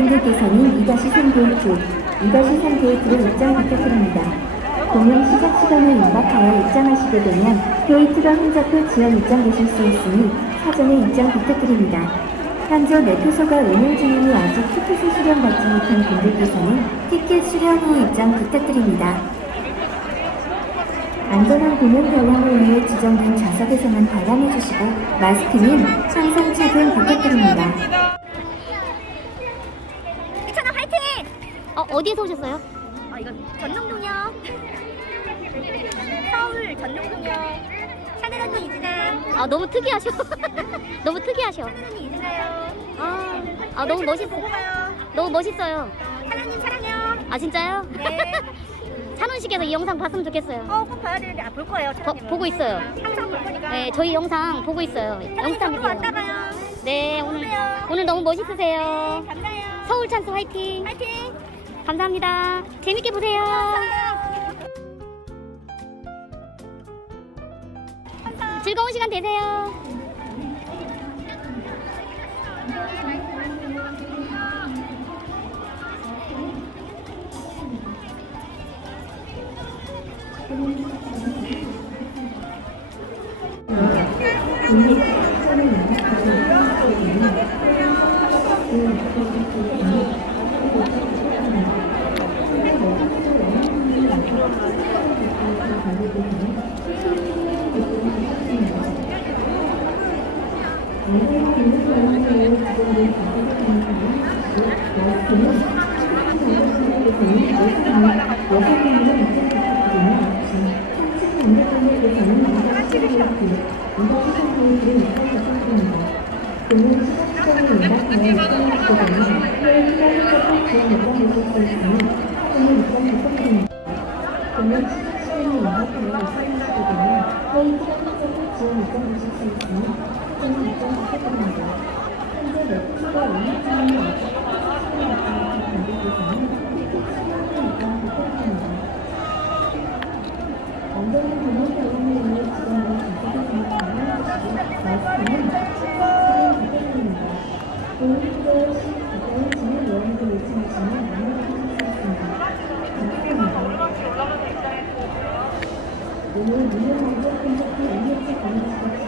분들께서는 2-3 게이트, 2-3 게이트로 입장 부탁드립니다. 공연 시작 시간을 임박하여 입장하시게 되면 게이트가 혼잡해 지연 입장되실 수 있으니 사전에 입장 부탁드립니다. 현재 매표소가 운영 중이니 아직 티켓을 수령받지 못한 분들께서는 티켓 수령 후 입장 부탁드립니다. 안전한 공연 관람을 위해 지정된 좌석에서만 관람해 주시고 마스크는 항상 착용 부탁드립니다. 어, 어디에서 오셨어요? 어 이건 전농동역 서울 전농동역 샤넬 언니 이진아 아, 너무 특이하셔. 너무 특이하셔. 언니 이진아요 아, 아 너무 멋있어. 보고 가요 너무 멋있어요. 하나님 사랑해요 아, 진짜요? 네. 찬원 씨께서 이 영상 봤으면 좋겠어요. 어꼭 봐야 되는데 아 볼 거예요 보, 사장님은 보고 있어요. 항상 볼 거니까 네, 저희 영상 보고 있어요. 영상 또 왔다. 가요 네, 오늘. 오늘 너무 멋있으세요. 감사해요 서울 찬스 화이팅. 화이팅 감사합니다. 재밌게 보세요. 즐거운 시간 되세요. 그리고 시간 시간에 연락을 해주셨을 때는 한번 해주셨을 때는 한번 해주셨을 때는 오늘 무료하고 콘서트 이벤트 관련